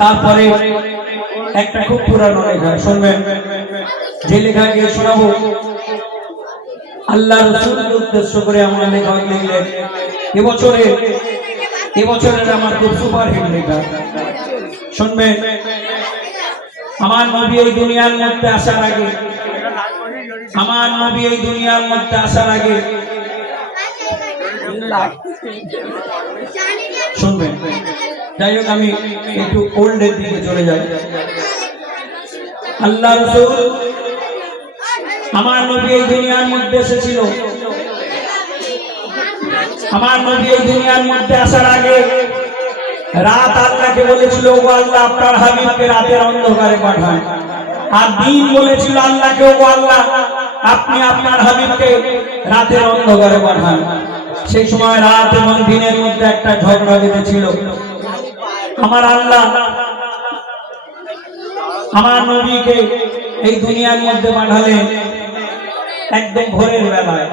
তারপরে একটা খুব পুরানো লেখা শুনবেন, যে লেখাকে শোনাবো আল্লাহ রাসূলকে উদ্দেশ্য করে আমরা লেখা লিখলেন। এবছরের আমার খুব সুপারহিট লেখা শুনবেন। আমার নবী এই দুনিয়ার মধ্যে আসার আগে, শুনবেন। যাই হোক, আমি একটু ওল্ডের দিকে চলে যাই। আল্লাহ রাসূল আমার নবী এই দুনিয়ার মধ্যে এসেছিল। আমার নবী এই দুনিয়ার মধ্যে আসার আগে রাত আল্লাহকে বলেছিল, ও আল্লাহ আপনার হাবিবকে রাতের অন্ধকারে পাঠান। আর দিন বলেছিল আল্লাহকে, ও আল্লাহ আপনি আপনার হাবিবকে রাতের অন্ধকারে পাঠান। সেই সময় রাত এবং দিনের মধ্যে একটা ঝগড়া বেঁধেছিল। আমার আল্লাহ আমার নবীকে এই দুনিয়ার মধ্যে পাঠালেন একদম ভোরের বেলায়।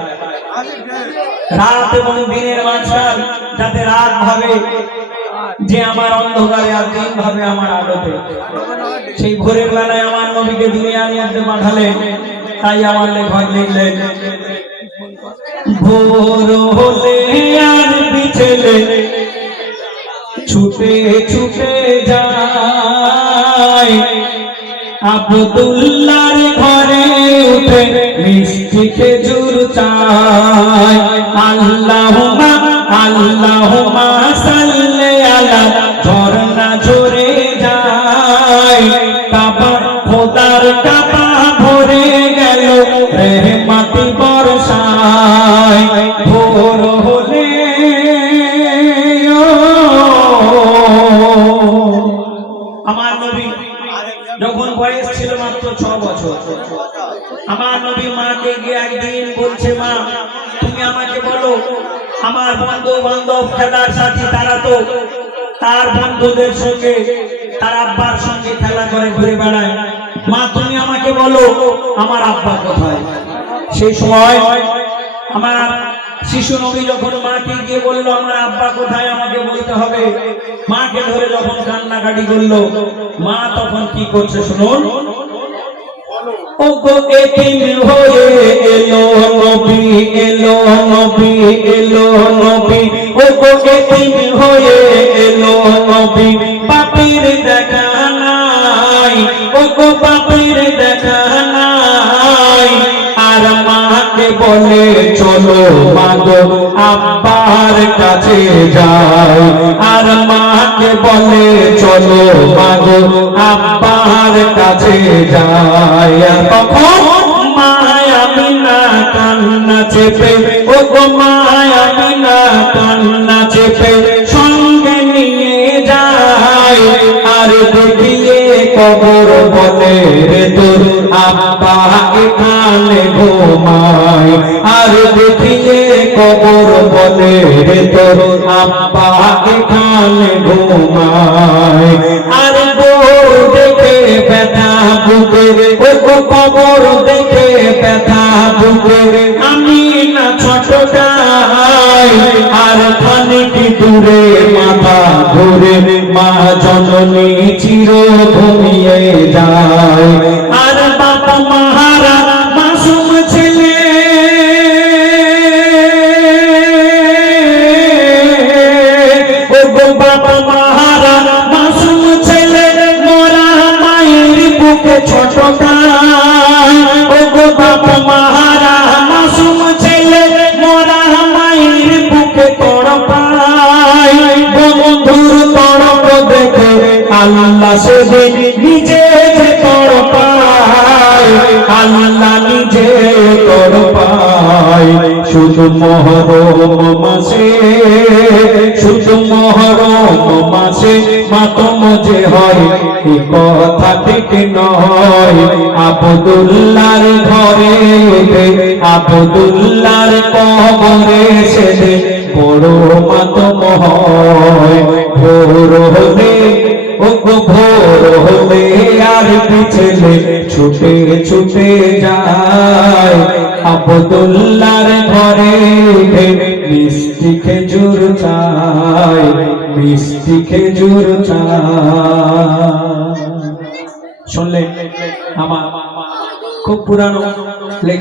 রাত এবং দিনের মাঝখান যাতে রাত ভাবে যে আমার অন্ধকারে আর দিন ভাবে আমার আলোতে, সেই ভোরের বেলায় আমার নবীকে দুনিয়ার মধ্যে পাঠালেন। তাই আমার লেখক লিখলেন, ভোর হলে আর বিছেলে ছুটে ছুটে যায়, আব্দুল্লাহর ঘরে উঠে মিষ্টি খেজুর চায়। আল্লাহুম্মা আল্লাহুম্মা সাল্লি আলা, ঝরনা ঝরে যায়, কাবা খোদার কাবা ভরে গেল রহমতি বর্ষায়। ভোর হলে আমার নবী যখন বয়স ছিল মাত্র 6 বছর, আমার নবী মাকে গিয়ে একদিন বলছে, মা তুমি আমাকে বলো, আমার বন্ধু বান্ধব খেলার সাথী তারা তো তার বন্ধুদের সঙ্গে তার আব্বার সঙ্গে খেলা করে ঘুরে বেড়ায়, মা তুমি আমাকে বলো আমার আব্বা কোথায়। সেই সময় আমার শিশু নবী যখন মাকে গিয়ে বললো আমার আব্বা কোথায় আমাকে বলতে হবে, মাকে ধরে যখন কান্নাকাটি করলো, মা তখন কি করছে শুনুন। ওগো এতিম হয়ে এলো নবী, এলো নবী, এলো নবী, ওগো এতিম হয়ে এলো নবী, পাপীর দেখা নাই, ওগো পাপীর দেখা নাই। আর মাকে বলে চলো মাগো আব্বার কাছে যাই, আর মাকে বলে চলো মাগো আব্বার কাছে যাই। আর তখন মায়া বিনা কান্না চেপে, ও গো মায়া বিনা কান্না চেপে সঙ্গে নিয়ে যায়। আর দেখিয়ে কবর বলে রে তোর আব্বা এখানে ঘুমায়, আর দেখিয়ে কবর বলে রে তোর আব্বা এখানে ঘুমায়। আর বউ দেখে ব্যথা বুকে, ও কবর দেখে ব্যথা বুকে আমি না ছোটটাই। আর খানিক দূরে মাথা ঘুরে মা জননী চির ঘুমিয়ে যায়। আর বাবা মাহারা মাসুম ছেলে, ও গো বাবা মাহারা মাসুম ছেলে মোরা মায়ের বুকে ছোটটাই। ও গো বাবা মাহারা মাসুম ছেলে মোরা মায়ের বুকে তড়পাই। বন্ধুর তড়প দেখে আল্লাহ সেদিন নিজে তড়পায়, আল্লাহ নিজে তড়পায়। শুধু মহরম মাসে, শুধু মহরম মাসে মাতম যে হয় এ কথা ঠিক নয়। আব্দুল্লাহর ঘরে উঠে আব্দুল্লাহর কবরে সেদে বড় মাতম হয়। ভোর হলে, ও ভোর হলে আর পিছলে ছুটে ছুটে যায়, আব্দুল্লাহর ঘরে উঠে মিষ্টি খেজুর চায়। মিষ্টি খেজুর চা। শুনলেন, আমার খুব পুরানো লেখা।